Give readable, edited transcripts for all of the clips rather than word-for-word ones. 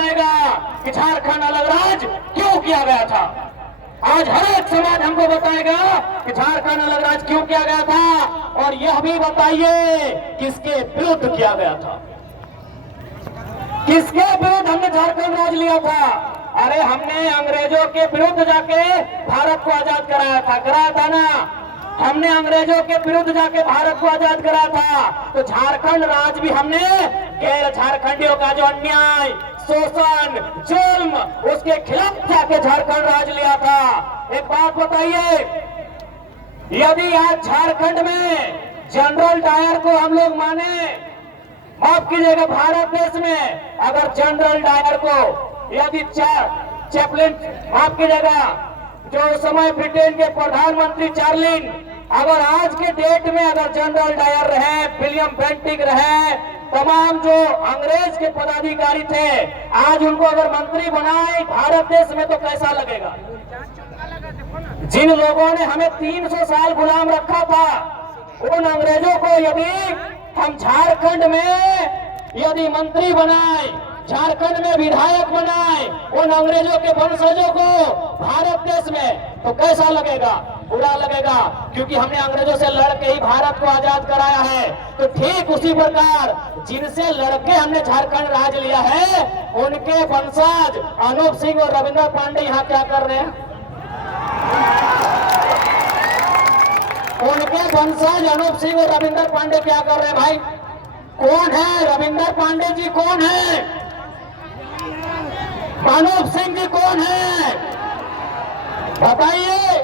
बताएगा कि झारखंड अलग राज्य क्यों किया गया था। आज हर एक समाज हमको बताएगा कि झारखंड अलग राज्य क्यों किया गया था। और यह भी बताइए किसके विरुद्ध किया गया था, किसके विरुद्ध हमने झारखंड राज्य लिया था। अरे हमने अंग्रेजों के विरुद्ध जाके भारत को आजाद कराया था ना। हमने अंग्रेजों के विरुद्ध जाके भारत को आजाद कराया था। तो झारखंड राज्य भी हमने गैर झारखंडियों का जो अन्याय, शोषण, जुल्म, उसके खिलाफ जाके झारखंड राज्य लिया था। एक बात बताइए, यदि आज झारखंड में जनरल डायर को हम लोग माने, माफ कीजिएगा, भारत देश में अगर जनरल डायर को यदि चैपलिन, माफ कीजिएगा, जो उस समय ब्रिटेन के प्रधानमंत्री चार्लिन, अगर आज के डेट में अगर जनरल डायर रहे, विलियम बेंटिक रहे, तमाम जो अंग्रेज के पदाधिकारी थे, आज उनको अगर मंत्री बनाए भारत देश में तो कैसा लगेगा। जिन लोगों ने हमें 300 साल गुलाम रखा था, उन अंग्रेजों को यदि हम झारखंड में यदि मंत्री बनाए, झारखंड में विधायक बनाए उन अंग्रेजों के वंशजों को भारत देश में, तो कैसा लगेगा, बुरा लगेगा। क्योंकि हमने अंग्रेजों से लड़के ही भारत को आजाद कराया है। तो ठीक उसी प्रकार जिनसे लड़के हमने झारखंड राज्य लिया है, उनके वंशज अनूप सिंह और रविंद्र पांडे यहाँ क्या कर रहे हैं। उनके वंशज अनूप सिंह और रविंद्र पांडे क्या कर रहे हैं भाई। कौन है रविंद्र पांडे जी, कौन है अनूप सिंह जी, कौन है बताइए।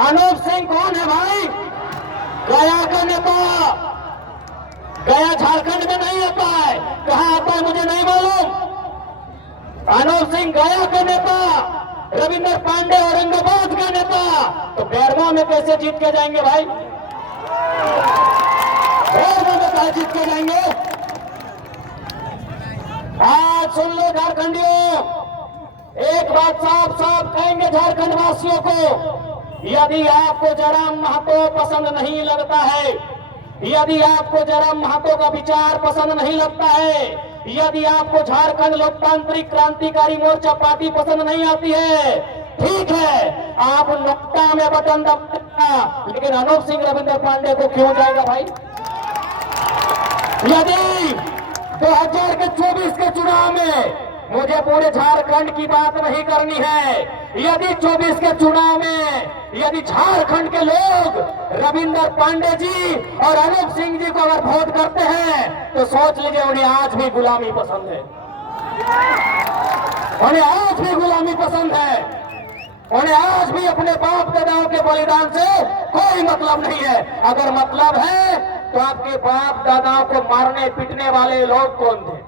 अनूप सिंह कौन है भाई। गया का नेता, गया झारखंड में नहीं आता है, कहां आता है मुझे नहीं मालूम। अनूप सिंह गया का नेता, रविंद्र पांडे औरंगाबाद का नेता, तो बैरवा में कैसे जीत के जाएंगे भाई। बैरवा में कैसे जीत के जाएंगे। आज सुन लो झारखंडियों, एक बात साफ साफ कहेंगे झारखंड वासियों को, यदि आपको जयराम महतो पसंद नहीं लगता है, यदि आपको जयराम महतो का विचार पसंद नहीं लगता है, यदि आपको झारखंड लोकतांत्रिक क्रांतिकारी मोर्चा पार्टी पसंद नहीं आती है, ठीक है, आप नोटा में बटन दबाएगा, लेकिन अनूप सिंह रविंद्र पांडे को क्यों जाएगा भाई। यदि 2024 के चुनाव में मुझे पूरे झारखंड की बात नहीं करनी है, यदि 24 के चुनाव में यदि झारखंड के लोग रविंद्र पांडे जी और अनूप सिंह जी को अगर वोट करते हैं, तो सोच लीजिए उन्हें आज भी गुलामी पसंद है। उन्हें आज भी गुलामी पसंद है। उन्हें आज भी अपने बाप दादाओं के बलिदान से कोई मतलब नहीं है। अगर मतलब है तो आपके बाप दादाओं को मारने पीटने वाले लोग कौन थे।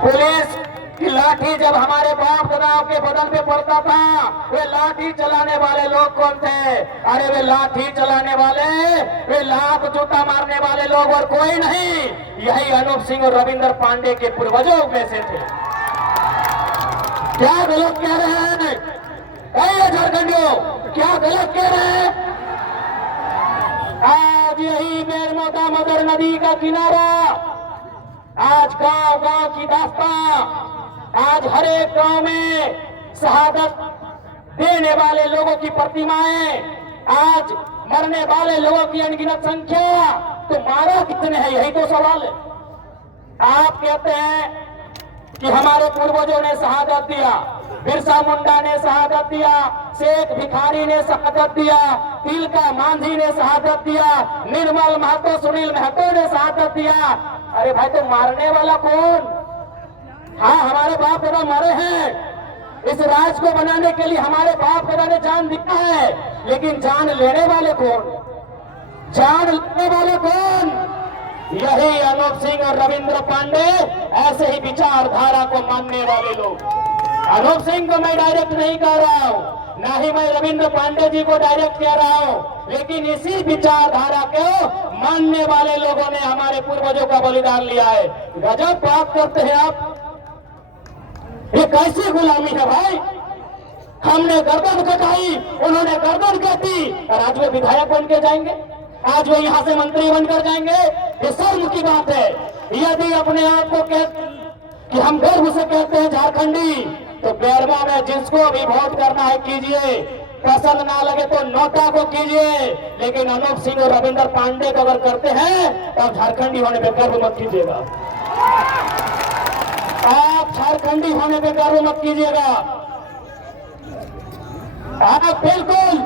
पुलिस की लाठी जब हमारे बाप दादाओं के बदन पे पड़ता था, वे लाठी चलाने वाले लोग कौन थे। अरे वे लाठी चलाने वाले, वे लाख जूता मारने वाले लोग और कोई नहीं, यही अनूप सिंह और रविंद्र पांडे के पूर्वजों में से थे। क्या गलत कह रहे हैं झारखंडियों, क्या गलत कह रहे हैं। आज यही बेरमोदा मदर नदी का किनारा, आज गांव गांव की दास्तां, आज हर एक गांव में शहादत देने वाले लोगों की प्रतिमाएं, आज मरने वाले लोगों की अनगिनत संख्या, तो मारा कितने हैं, यही तो सवाल है। आप कहते हैं कि हमारे पूर्वजों ने शहादत दिया, बिरसा मुंडा ने शहादत दिया, शेख भिखारी ने शहादत दिया, तिलका मांझी ने शहादत दिया, निर्मल महतो सुनील महतो ने शहादत दिया। अरे भाई, तो मारने वाला कौन। हाँ, हमारे बाप दादा मरे हैं, इस राज को बनाने के लिए हमारे बाप दादा ने जान दिया है, लेकिन जान लेने वाले कौन, जान लेने वाले कौन। यही अनूप सिंह और रविंद्र पांडे, ऐसे ही विचारधारा को मानने वाले लोग। अनूप सिंह को मैं डायरेक्ट नहीं कह रहा हूं, ना ही मैं रविंद्र पांडे जी को डायरेक्ट कह रहा हूं, लेकिन इसी विचारधारा को मानने वाले लोगों ने हमारे पूर्वजों का बलिदान लिया है। गजब बात करते हैं आप, ये कैसी गुलामी है भाई। हमने गर्दन कटाई, उन्होंने गर्दन काटी, और आज वे विधायक बन के जाएंगे, आज वे यहां से मंत्री बनकर जाएंगे। ये शर्म की बात है। यदि अपने आप को कि हम गर्व से कहते हैं झारखंडी। तो बेरवा में जिसको भी वोट करना है कीजिए, पसंद ना लगे तो नोटा को कीजिए, लेकिन अनूप सिंह और रविंद्र पांडे को अगर करते हैं तो आप झारखंडी होने पे गर्व मत कीजिएगा। आप झारखंडी होने पे गर्व मत कीजिएगा। आप बिल्कुल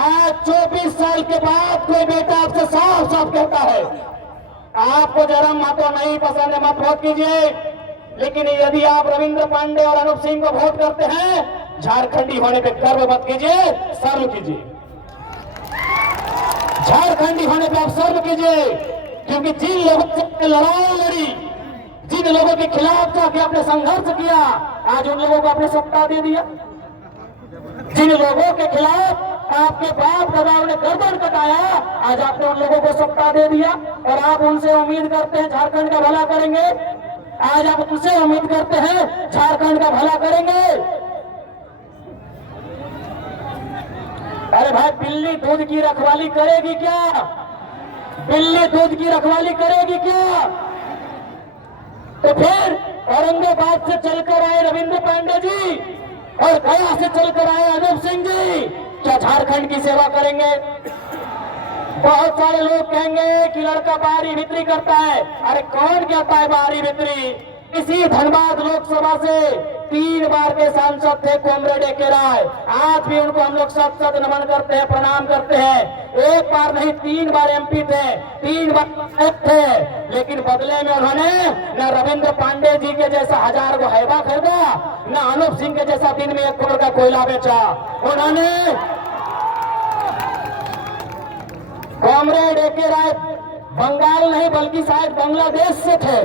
आज 24 साल के बाद कोई बेटा आपसे साफ साफ कहता है आपको जरम मतो नहीं पसंद है, मत वोट कीजिए। लेकिन यदि आप रविंद्र पांडे और अनूप सिंह को वोट करते हैं, झारखंडी होने पे गर्व मत कीजिए, शर्म कीजिए। झारखंडी होने पे आप शर्म कीजिए, क्योंकि जिन लोगों से लड़ाई लड़ी, जिन लोगों के खिलाफ जाके आपने संघर्ष किया, आज उन लोगों को आपने सत्ता दे दिया। जिन लोगों के खिलाफ आपके बाप दादाओं ने गर्दन कटाया, आज आपने उन लोगों को सत्ता दे दिया और आप उनसे उम्मीद करते हैं झारखंड का भला करेंगे। आज आप उनसे उम्मीद करते हैं झारखंड का भला करेंगे। अरे भाई, बिल्ली दूध की रखवाली करेगी क्या? बिल्ली दूध की रखवाली करेगी क्या? तो फिर औरंगाबाद से चलकर आए रविंद्र पांडे जी और गया से चलकर आए अनूप सिंह जी, क्या झारखंड की सेवा करेंगे? बहुत सारे लोग कहेंगे कि लड़का बाहरी भीतरी करता है। अरे कौन कहता है बाहरी भीतरी? इसी धनबाद लोकसभा से 3 बार के सांसद थे कॉमरेड ए के राय। आज भी उनको हम लोग सत नमन करते हैं, प्रणाम करते हैं। 1 बार नहीं 3 बार एमपी थे, 3 बार थे, लेकिन बदले में उन्होंने न रविंद्र पांडे जी के जैसा 1000 को हैबा खरीदा, न अनूप सिंह के जैसा दिन में 1 करोड़ का कोयला बेचा। उन्होंने कॉमरेड ए के राय बंगाल नहीं बल्कि शायद बांग्लादेश से थे,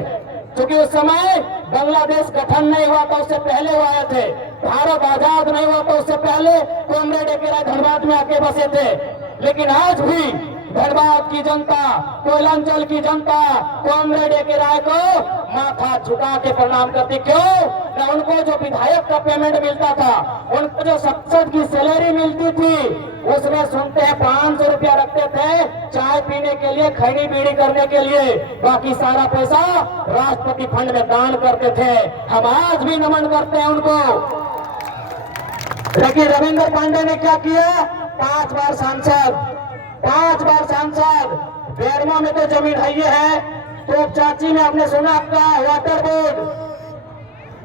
क्योंकि उस समय बांग्लादेश गठन नहीं हुआ था, उससे पहले वो आए थे। भारत आजाद नहीं हुआ था, उससे पहले कॉमरेड ए के राय धनबाद में आके बसे थे। लेकिन आज भी धनबाद की जनता, कोयलांचल की जनता कॉमरेड ए के राय को माथा झुका के प्रणाम करती। क्यों? न उनको जो विधायक का पेमेंट मिलता था, उनको जो संसद की सैलरी मिलती थी, उसमें सुनते हैं 500 रुपया रखते थे चाय पीने के लिए, खैनी बीड़ी करने के लिए, बाकी सारा पैसा राष्ट्रपति फंड में दान करते थे। हम आज भी नमन करते हैं उनको। लेकिन रविंद्र पांडे ने क्या किया? 5 बार सांसद, 5 बार सांसद। बेरवा में तो जमीन है, तो चाची में आपने सुना आपका वाटर बोर्ड,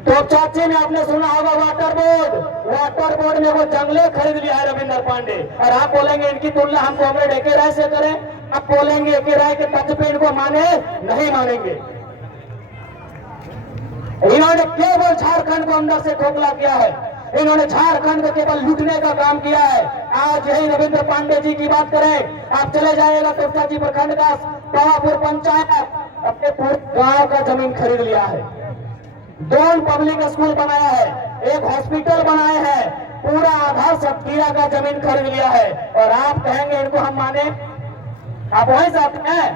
तो चाची में आपने सुना होगा वाटर बोर्ड। वाटर बोर्ड में वो जंगले खरीद लिया है रविंद्र पांडे। और आप बोलेंगे इनकी तुलना हम कॉमरेड ए के राय से करें? आप बोलेंगे ए के राय के तथ्य पे इनको माने? नहीं मानेंगे। इन्होंने केवल झारखंड को अंदर से खोखला किया है, इन्होंने झारखंड को केवल लूटने का काम किया है। आज यही रविंद्र पांडे जी की बात करें, आप चले जाइएगा तो चाची प्रखंड का पावापुर पंचायत अपने पूरे गांव का जमीन खरीद लिया है, 2 पब्लिक स्कूल बनाया है, 1 हॉस्पिटल बनाए हैं, पूरा आधा सतगीरा का जमीन खरीद लिया है। और आप कहेंगे इनको हम माने? आप वहीं से आते हैं,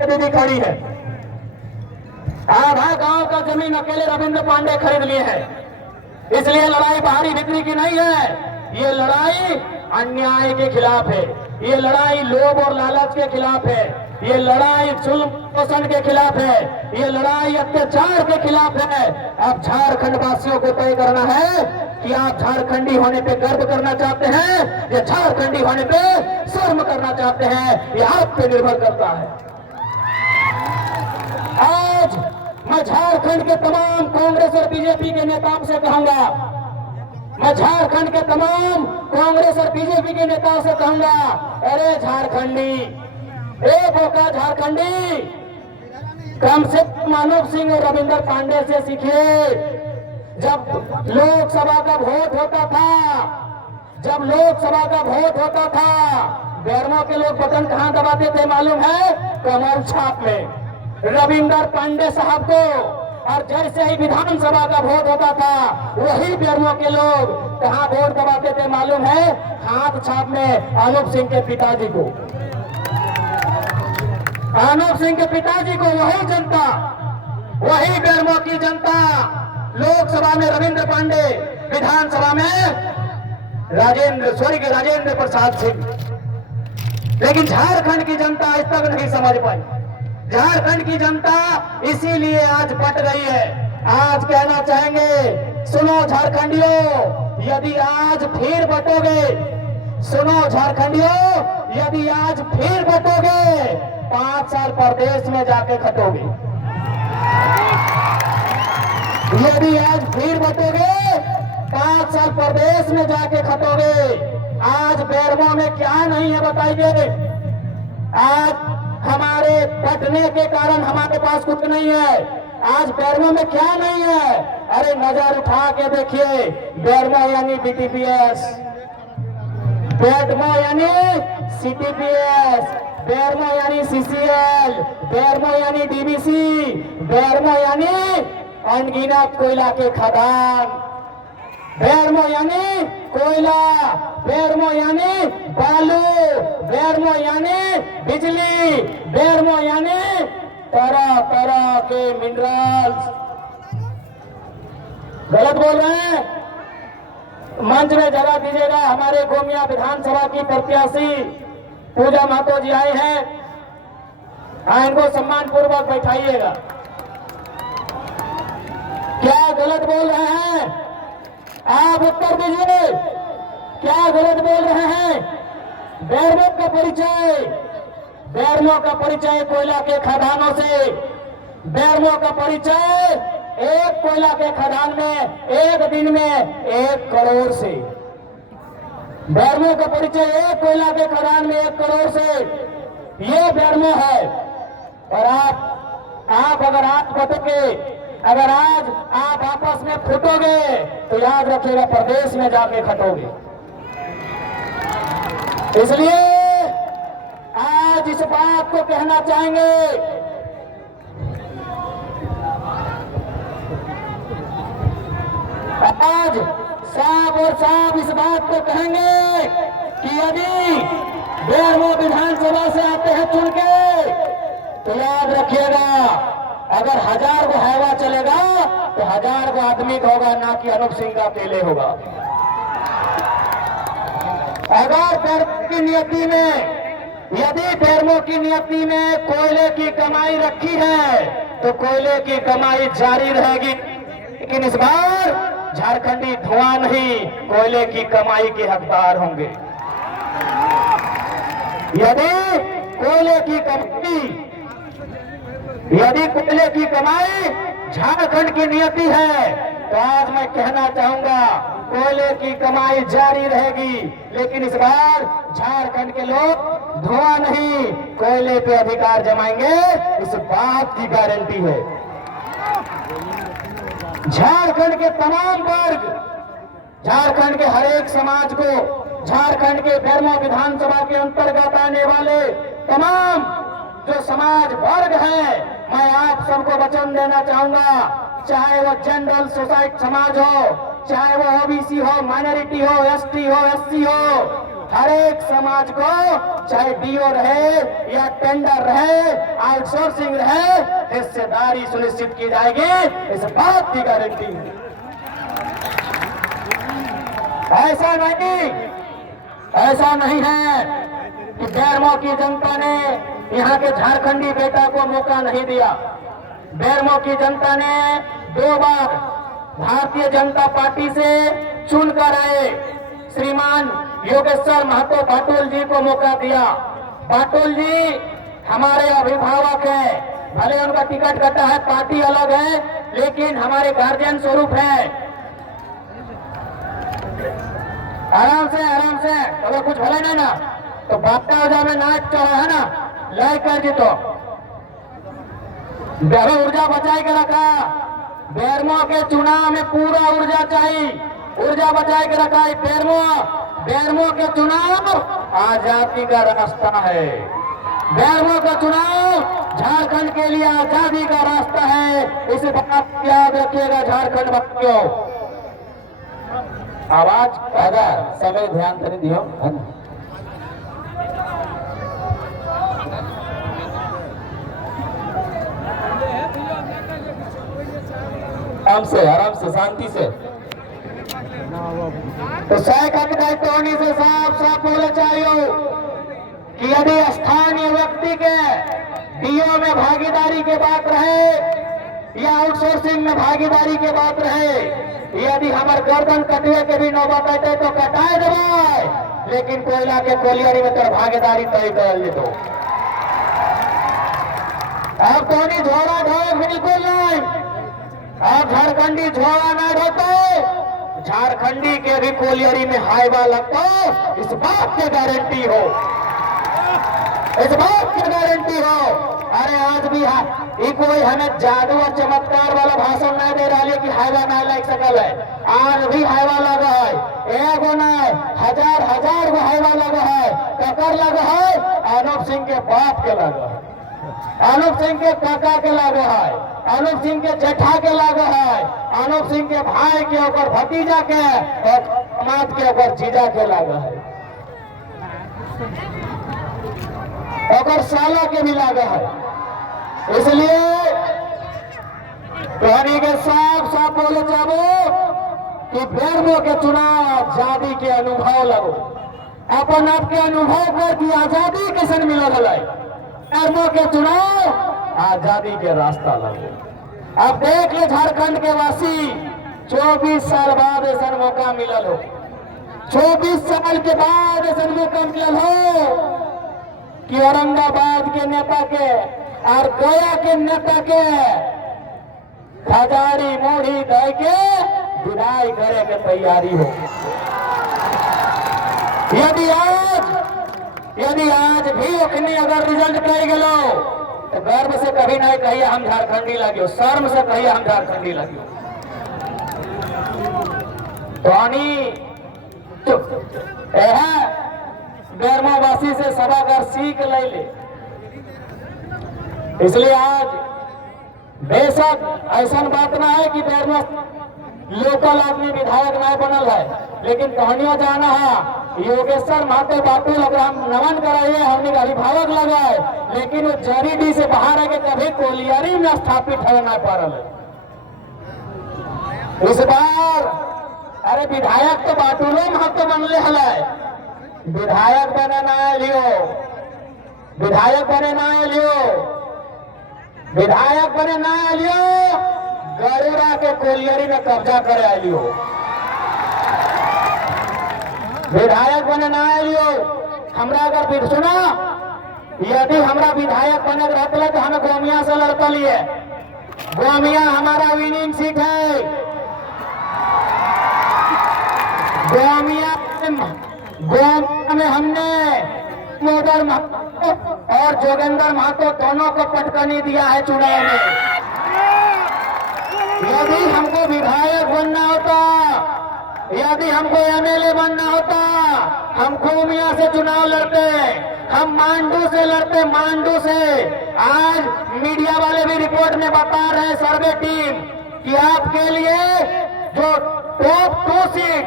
दीदी खड़ी है, आधा गांव का जमीन अकेले रविंद्र पांडे खरीद लिए हैं। इसलिए लड़ाई बाहरी भीतरी की नहीं है, ये लड़ाई अन्याय के खिलाफ है, ये लड़ाई लोभ और लालच के खिलाफ है, ये लड़ाई जुल्म शोषण के खिलाफ है, ये लड़ाई अत्याचार के खिलाफ है। अब झारखंड वासियों को तय करना है कि आप झारखंडी होने पे गर्व करना चाहते हैं या झारखंडी होने पे शर्म करना चाहते हैं, ये आप पे निर्भर करता है। आज मैं झारखंड के तमाम कांग्रेस और बीजेपी के नेताओं से कहूंगा, मैं झारखंड के तमाम कांग्रेस और बीजेपी के नेताओं से कहूंगा, अरे झारखंडी, ए बोका झारखंडी, कम से कम अनूप सिंह और रविंद्र पांडे से सीखिए। जब लोकसभा का वोट होता था, जब लोकसभा का वोट होता था, बेरमो के लोग बटन कहां दबाते थे मालूम है? कमर छाप में रविंद्र पांडे साहब को। और जैसे ही विधानसभा का वोट होता था, वही बेरमो के लोग कहां वोट दबाते थे मालूम है? हाथ छाप में अनूप सिंह के पिताजी को, अनूप सिंह के पिताजी को। वही जनता, वही बेरमो की जनता लोकसभा में रविंद्र पांडे, विधानसभा में स्वर्गीय राजेंद्र प्रसाद सिंह। लेकिन झारखंड की जनता आज तक नहीं समझ पाई। झारखंड की जनता इसीलिए आज बट गई है। आज कहना चाहेंगे, सुनो झारखंडियों, यदि आज फिर बटोगे, सुनो झारखंडियों, यदि आज फिर बटोगे 5 साल परदेश में जाके खटोगे। यदि आज फिर बटोगे 5 साल परदेश में जाके खटोगे। आज बैरवा में क्या नहीं है बताइए। आज हमारे बटने के कारण हमारे पास कुछ नहीं है। आज बैरवा में क्या नहीं है? अरे नजर उठा के देखिए, बैरवा यानी बीटीपीएस, बैरवा यानी सीटीपीएस, बैरवा यानी सीसीएल, बैरवा यानी डीबीसी, बैरवा यानी अनगिनत कोयला के खदान, बैरवा यानी कोयला, बैरवा यानी बालू, बैरवा यानी बिजली, बैरवा यानी तरह तरह के मिनरल्स। गलत बोल रहे हैं? मंच में जगह दीजिएगा। हमारे गोमिया विधानसभा की प्रत्याशी पूजा महतो जी आए हैं, इनको सम्मान पूर्वक बैठाइएगा। क्या गलत बोल रहे हैं? आप उत्तर दीजिए, क्या गलत बोल रहे हैं? बैरवा का परिचय, बैरवा का परिचय कोयला के खदानों से, बैरवा का परिचय एक कोयला के खदान में एक दिन में 1 करोड़ से, बैरवा का परिचय एक कोयला के खदान में 1 करोड़ से, ये बैरवा है। और आप अगर आज बटोगे, अगर आज आप आपस में फूटोगे तो याद रखिएगा प्रदेश में जाके खटोगे। इसलिए आज इस बात को कहना चाहेंगे, आज साफ और साफ इस बात को कहेंगे कि यदि बैरवा विधानसभा से आते हैं चुन के, तो याद रखिएगा अगर 1000 को हवा चलेगा तो 1000 को आदमी का होगा, ना कि अनूप सिंह का अकेले होगा। अगर बैरवा की नियति में, यदि बैरवा की नियति में कोयले की कमाई रखी है तो कोयले की कमाई जारी रहेगी। लेकिन इस बार झारखंडी धुआं नहीं, कोयले की कमाई के हकदार होंगे। यदि कोयले की कमाई, यदि कोयले की कमाई झारखंड की नियति है तो आज मैं कहना चाहूंगा कोयले की कमाई जारी रहेगी। लेकिन इस बार झारखंड के लोग धुआं नहीं, कोयले पे अधिकार जमाएंगे, इस बात की गारंटी है। झारखंड के तमाम वर्ग, झारखंड के हर एक समाज को, झारखंड के बैरवा विधानसभा के अंतर्गत आने वाले तमाम जो समाज वर्ग हैं, मैं आप सबको वचन देना चाहूंगा, चाहे वो जनरल सोसाइटी समाज हो, चाहे वो ओबीसी हो, माइनॉरिटी हो, एसटी हो, एससी हो, हर एक समाज को, चाहे डीओ रहे या टेंडर रहे, आउटसोर्सिंग रहे, हिस्सेदारी सुनिश्चित की जाएगी, इस बात की गारंटी है। ऐसा नहीं है कि बैरवा की जनता ने यहाँ के झारखंडी बेटा को मौका नहीं दिया। बैरवा की जनता ने 2 बार भारतीय जनता पार्टी से चुनकर आए श्रीमान योगेश्वर महतो पाटुल जी को मौका दिया। पाटुल जी हमारे अभिभावक हैं, भले उनका टिकट कटा है, पार्टी अलग है, लेकिन हमारे गार्जियन स्वरूप है। आराम से अगर कुछ भले नहीं ना तो बापा वजह में नाच चढ़ा है ना, लाइक कर दी तो ऊर्जा बचाई के रखा। बैरवा के चुनाव में पूरा ऊर्जा चाहिए, ऊर्जा बचाई के रखा है। बैरवा के चुनाव आजादी का रास्ता है। बैरवा का चुनाव झारखंड के लिए आजादी का रास्ता है, इस बात को याद रखिएगा झारखंड वासियों। आवाज अगर समय ध्यान से नहीं दियो है ना। आराम से शांति से तो दायित्व होने से साफ बोले चाहिए कि यदि स्थानीय व्यक्ति के डीओ में भागीदारी के बात रहे या आउटसोर्सिंग में भागीदारी के बात रहे। यदि हमार गर्दन कटवे के भी नौबत आते तो कटाए देवाय, लेकिन कोयला के कोलियरी में तो भागीदारी तय कर दो। अब कोनी झोड़ा ढोक बिल्कुल नहीं, अब झारखंडी झोड़ा ना ढोते, झारखंडी के भी कोलियरी में हाईवा लगता, इस बात की गारंटी हो, इस बात की गारंटी हो। अरे आज भी ये कोई हमें जादू और चमत्कार वाला भाषण नहीं दे रहा है कि हाईवा नहीं लग सकल है। आज भी हाईवा लगा है, एगो नहीं हजार हजार गो हाईवा लगा है। ककर लगा है? अनूप सिंह के बाप के लगा है, अनूप सिंह के काका के लगा है, अनूप सिंह के जेठा के लगा है, अनूप सिंह के भाई के ऊपर भतीजा के और मात के ऊपर जीजा के लगा है, और साला के भी लगा है। इसलिए धोनी के साफ साफ बोले जाबो कि बेरमो के चुनाव आजादी के अनुभव लगो, अपन आपके अनुभव कर की आजादी कैसे मिलल है। बेरमो के चुनाव आजादी के रास्ता लगो। अब देख ले झारखंड के वासी 24 साल बाद ऐसा मौका मिलल हो, 24 साल के बाद ऐसा मौका मिलल हो कि औरंगाबाद के नेता के और गया के नेता के खजारी मोड़ी दे के विदाई करे के तैयारी हो। यदि आज भी ओखनी अगर रिजल्ट कर गलो तो गर्व से कभी नहीं कहिए हम झारखंडी लगियो, शर्म से कहिए हम झारखंडी लगियो। धोनी बेरमावासी से सदा कर सीख ले ले। इसलिए आज बेशक ऐसा बात ना है कि बेरमा लोकल आदमी विधायक नहीं बनल है, लेकिन कहानियां जाना है योगेश्वर महतो बापू लग हम नमन कराइए, हमने अभिभावक लगाए, लेकिन वो जरीडी से बाहर है कि कभी कोलियरी में स्थापित हो ना पा रहा। इस बार अरे विधायक तो बाटूलो महतो बनले हलाय, विधायक बने ना लियो, विधायक बने ना लियो, विधायक बने ना लियो, गरुड़ा के कोलियरी में कब्जा करे आलियो। विधायक बने ना लियो, हमरा अगर सुना यदि हमरा विधायक बने रहते तो हमें गोमिया से लड़ता लिए। गोमिया हमारा विनिंग सीट है, गोमिया में हमने मोदर महतो और जोगेंद्र महतो दोनों को पटकनी दिया है चुनाव में। यदि हमको विधायक बनना होता, यदि हमको एमएलए बनना होता, हम गोमिया से चुनाव लड़ते, हम मांडू से लड़ते, मांडू से। आज मीडिया वाले भी रिपोर्ट में बता रहे हैं सर्वे टीम कि आपके लिए जो टॉप 2 सीट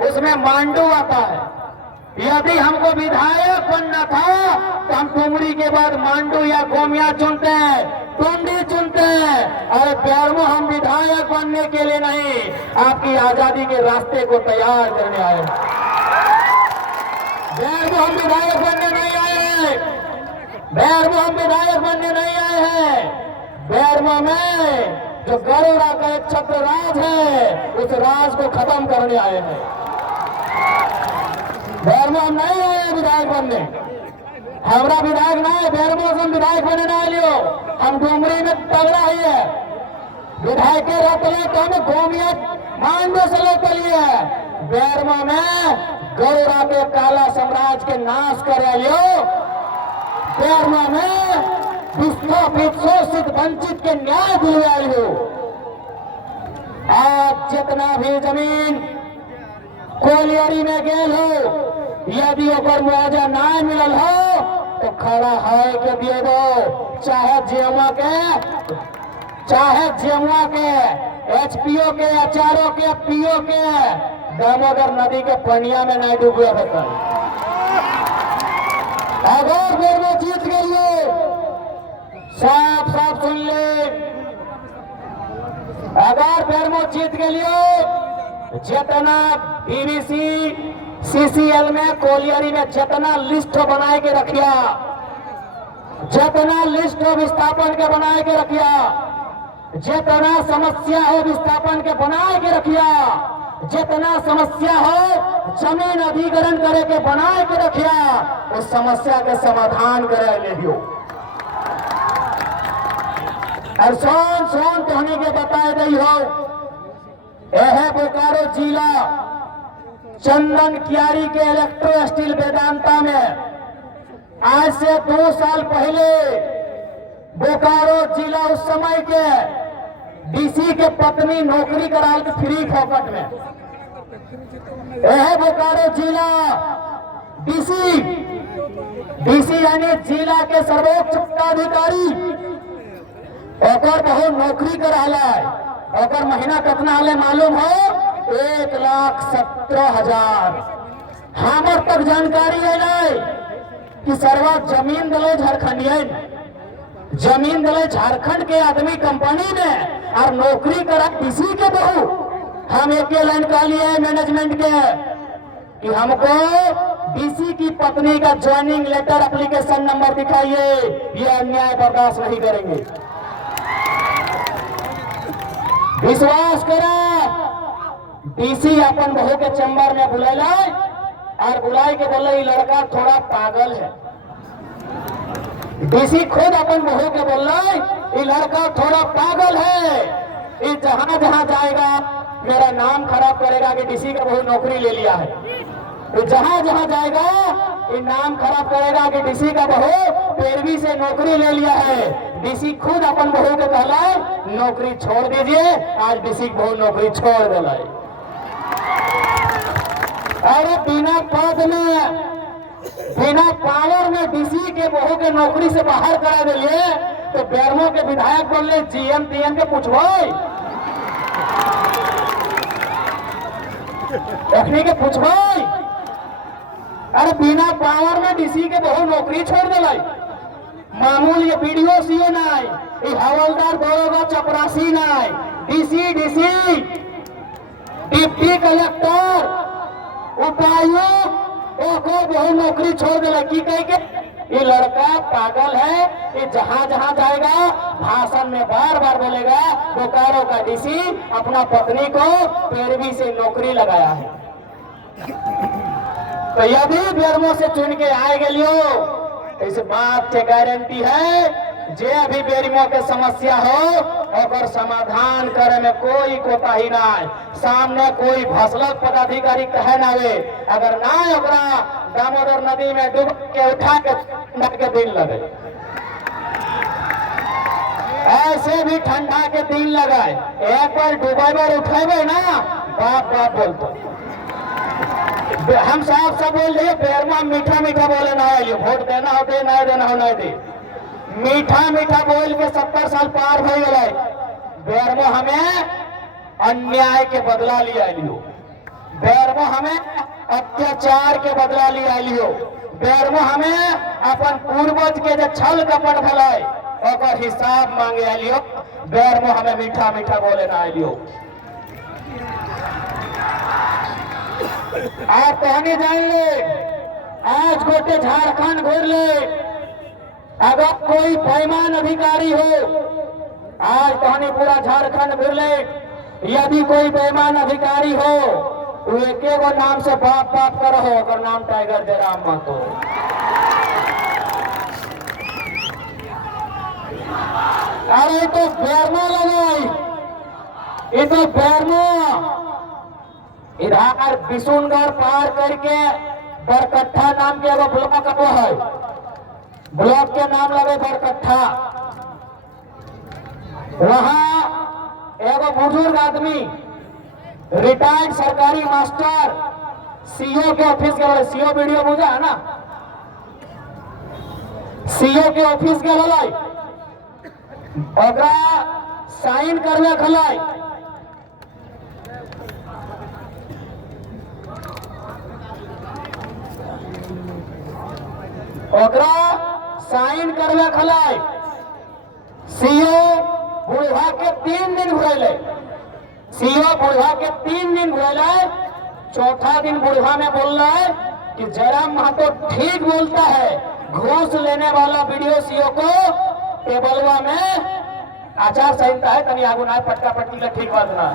उसमें मांडू आता है। यदि हमको विधायक बनना था तो हम टुमरी के बाद मांडू या गोमिया चुनते हैं, टुंडी चुनते हैं। और बेरमो हम विधायक बनने के लिए नहीं, आपकी आजादी के रास्ते को तैयार करने आए। बेरमो हम विधायक बनने नहीं आए हैं, बेरमो हम विधायक बनने नहीं आए हैं। बेरमो में जो गरुड़ा का एक छत्र राज है, उस राज को खत्म करने आए हैं। बेरमो हम नहीं आए विधायक बनने, हमारा विधायक ना है, बेरमो से हम विधायक बनने ना लियो। हम डुमरी में तगड़ा ही है, विधायक रहते तो हमें गोमिया मांडू से लेते लिए। बेरमो में गरुड़ा के काला साम्राज्य के नाश कर लियो। बेरमो में विस्थापित शोषित वंचित के न्याय दिलवाई हो। आज जितना भी जमीन कोलियरी में गेल हो, यदि ओकर मुआवजा ना मिलल हो तो खड़ा है के दिए दो, चाहे जेमुआ के एचपीओ के, एचआरओ के, पीओ के, दामोदर नदी के पनिया में नहीं डूबे होता। अगर बेरमो जीत गई, साफ साफ सुन ले, अगर बेरमो जीत गई, जितना बीबीसी सीसीएल में कोलियरी में जितना लिस्ट बनाए के रखिया, जितना लिस्ट विस्थापन के बनाए के रखिया, जितना समस्या हो विस्थापन के बनाए के रखिया, जितना समस्या हो जमीन अधिग्रहण करे के बनाए के रखिया, उस समस्या के समाधान करे ले लियो। और सोन तोहनी के बताए गई हो, यह बोकारो जिला चंदन कियारी के इलेक्ट्रो स्टील वेदांता में आज से 2 साल पहले बोकारो जिला उस समय के डीसी के पत्नी नौकरी कराल के फ्री फोकट में। यह बोकारो जिला डीसी यानी जिला के सर्वोच्च पदाधिकारी और बहुत नौकरी कराला है। और महीना कितना हाले मालूम हो? 1,17,000। हमार तक जानकारी है जाए कि सर्वा जमीन दले झारखंडियन, जमीन दले झारखंड के आदमी कंपनी में और नौकरी करा किसी के बहू। हम एक लाइन का लिए मैनेजमेंट के कि हमको डीसी की पत्नी का ज्वाइनिंग लेटर एप्लीकेशन नंबर दिखाइए, ये अन्याय बर्दाश्त नहीं करेंगे। विश्वास करा, डीसी अपन बहू के चैम्बर में बुलाए और बुलाए के बोले ये लड़का थोड़ा पागल है। डीसी खुद अपन बहू के बोल रहा ये लड़का थोड़ा पागल है, ये जहां जहां जाएगा मेरा नाम खराब करेगा कि डीसी का बहू नौकरी ले लिया है। तो जहां जहां जाएगा ये नाम खराब करेगा कि डीसी का बहू 13वीं से नौकरी ले लिया है। डीसी खुद अपन बहू के कहला नौकरी छोड़ दीजिए, आज डीसी की बहू नौकरी छोड़ दिला। अरे बिना पद में बिना पावर में डीसी के बहू के नौकरी से बाहर करा दिए तो बेरमो के विधायक बोले जीएम टीएम के पूछो रखने के पूछो। अरे बिना पावर में डीसी के बहू नौकरी छोड़ दिला। मामूल ये बीडीओ सीओ नाय, ये हवलदार दरोगा चपरासी नाय, डीसी डिप्टी कलेक्टर उपायुक्त बहु नौकरी छोड़ दिला। की कह के ये लड़का पागल है, ये जहां जहां जाएगा भाषण में बार बार बोलेगा बोकारो का डीसी अपना पत्नी को 13वीं से नौकरी लगाया है। तो यदि बेरमो से चुन के आए गलियो इस बात के गारंटी है जे अभी बेरमो के समस्या हो और समाधान करे में कोई कोताही ना है। सामने कोई भसलक पदाधिकारी कहे ना वे, अगर ना ओकरा दामोदर नदी में डूब के उठा के दिन लगे, ऐसे भी ठंडा के दिन लगाए। एक बार डूबे बार उठेबे ना बाप बाप बोलते। हम साफ सब बोल रहे बेरमा मीठा मीठा बोले ना है, वोट देना हो दे, ना देना हो ना दे। मीठा मीठा बोल के 70 साल पार हो गए। बेरमो हमें अन्याय के बदला लिया लियो, बेरमो हमें अत्याचार के बदला लिया लियो, बेरमो हमें अपन पूर्वज के जो छल कपट भलाई और हिसाब मांगे लियो। बेरमो हमें मीठा मीठा बोले ना लियो। आप कहने जान ले, आज गोटे झारखंड घूर ले, अगर कोई बेईमान अधिकारी हो, आज कहने पूरा झारखंड घूर ले, यदि कोई बेईमान अधिकारी हो तो एक गो नाम से बाप बाप कर हो, अगर नाम टाइगर जयराम महतो। अरे तो बेरमो लगाई, ये तो बेरमो इधर बिशुनगढ़ पार करके बरकट्ठा नाम के एगो ब्लॉक वो है, ब्लॉक के नाम लगे बरकट्ठा। वहां एगो बुजुर्ग आदमी रिटायर्ड सरकारी मास्टर सीओ के ऑफिस के बोले, सीओ वीडियो बुझा है ना, सीओ के ऑफिस के बोले साइन करवे खलाई। साइन करवे खलाई सीओ बुढ़वा के 3 दिन घुरेले, सीओ बुढ़वा के 3 दिन घुरेले। चौथा दिन बुढ़वा में बोल रहा है कि जयराम महतो ठीक बोलता है, घूस लेने वाला वीडियो सीओ को टेबलवा में आचार संहिता है, तनी आगू ना पटका पटकी का ठीक बात ना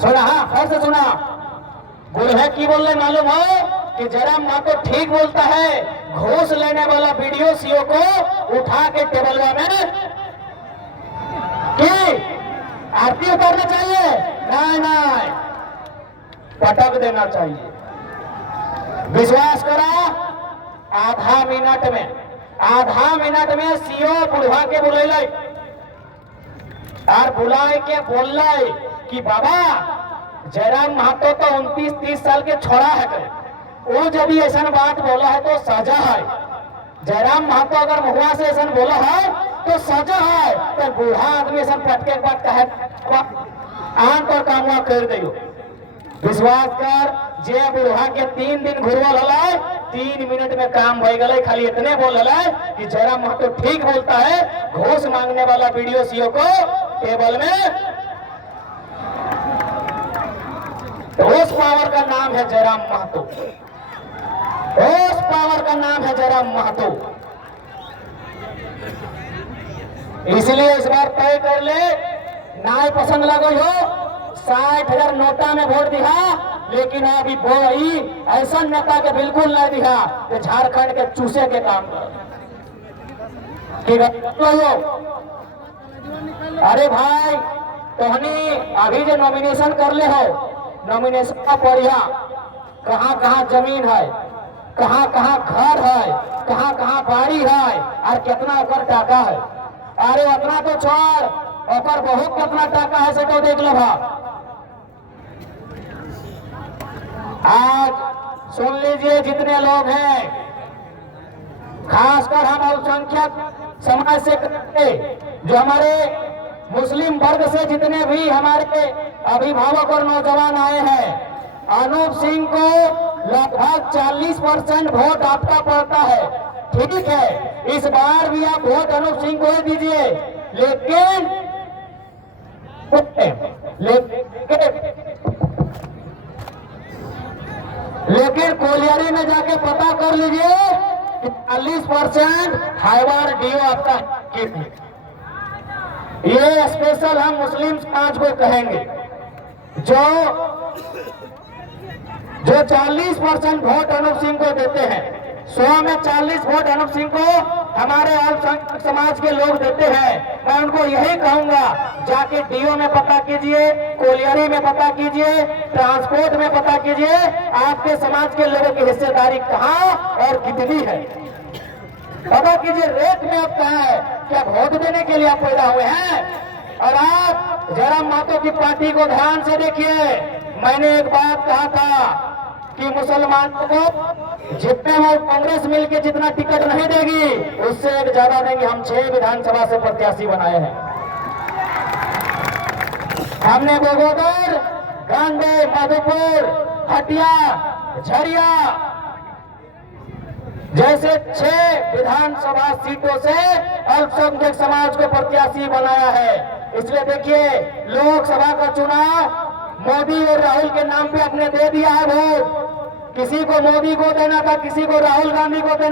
सुना। हाँ फिर से सुना, बूढ़े की बोल रहे मालूम हो कि जयराम महतो ठीक बोलता है, घूस लेने वाला वीडियो सीओ को उठा के टेबलवा में कि आरती उतारना चाहिए, नहीं नहीं पटक देना चाहिए। विश्वास करो, आधा मिनट में सीओ बुढ़वा के बुले और बुलाए के बोल कि बाबा जयराम महतो तो 29-30 साल के छोड़ा है करे, वो जब ऐसा बात बोला है तो सजा है। जयराम महतो अगर मुहुआ से ऐसा बोला है तो सजा है, तो बूढ़ा आदमी ऐसा पटके बात कहे आन पर कामवा कर दियो। विश्वास कर, जे बुढ़ा के 3 दिन घुरवल हला, 3 मिनट में काम हो गए। खाली इतने बोल हला कि जयराम महतो ठीक बोलता है, घूस मांगने वाला वीडियो सीओ को टेबल में। होश पावर का नाम है जयराम महतो, होश पावर का नाम है जयराम महतो। इसलिए इस बार तय कर ले, नाय पसंद लगो हो 60,000 नोटा में वोट दिया, लेकिन अभी वही ऐसा नेता के बिल्कुल नहीं दिया कि झारखंड के चूसे के काम कर। अरे भाई तोहनी अभी जो नॉमिनेशन कर ले हो, नॉमिनेशन का पढ़िया कहाँ कहाँ जमीन है, कहाँ कहाँ घर है, कहाँ कहाँ बाड़ी है और कितना ओकर टाका है। अरे उतना तो छोड़, ओकर बहुत कितना टाका है से तो देख लो। आज सुन लीजिए, जितने लोग हैं, खासकर हम अल्पसंख्यक समाज से करते, जो हमारे मुस्लिम वर्ग से जितने भी हमारे अभिभावक और नौजवान आए हैं, अनूप सिंह को लगभग 40% वोट आपका पड़ता है। ठीक है, इस बार भी आप वोट अनूप सिंह को ही दीजिए, लेकिन कोलियारी में जाके पता कर लीजिए कि 40% हाईवार डीओ आपका है। ये स्पेशल हम मुस्लिम समाज को कहेंगे, जो 40% वोट अनूप सिंह को देते हैं, 100 में 40 वोट अनूप सिंह को हमारे अल्पसंख्यक समाज के लोग देते हैं। मैं उनको यही कहूंगा, जाके डीओ में पता कीजिए, कोलियारी में पता कीजिए, ट्रांसपोर्ट में पता कीजिए, आपके समाज के लोगों की हिस्सेदारी कहाँ और कितनी है, पता कीजिए। रेट में आप कहाँ है, क्या वोट देने के लिए आप पैदा हुए हैं? और आप जयराम महतो की पार्टी को ध्यान से देखिए। मैंने एक बात कहा था कि मुसलमानों को जितने वो कांग्रेस मिलके जितना टिकट नहीं देगी, उससे एक ज्यादा देंगे। हम 6 विधानसभा से प्रत्याशी बनाए हैं। हमने बगोदर, गांडे, मधुपुर, हटिया, झरिया जैसे 6 विधानसभा सीटों से अल्पसंख्यक समाज को प्रत्याशी बनाया है। इसलिए देखिए, लोकसभा का चुनाव मोदी और राहुल के नाम पे अपने दे दिया है वोट। किसी को मोदी को देना था, किसी को राहुल गांधी को देना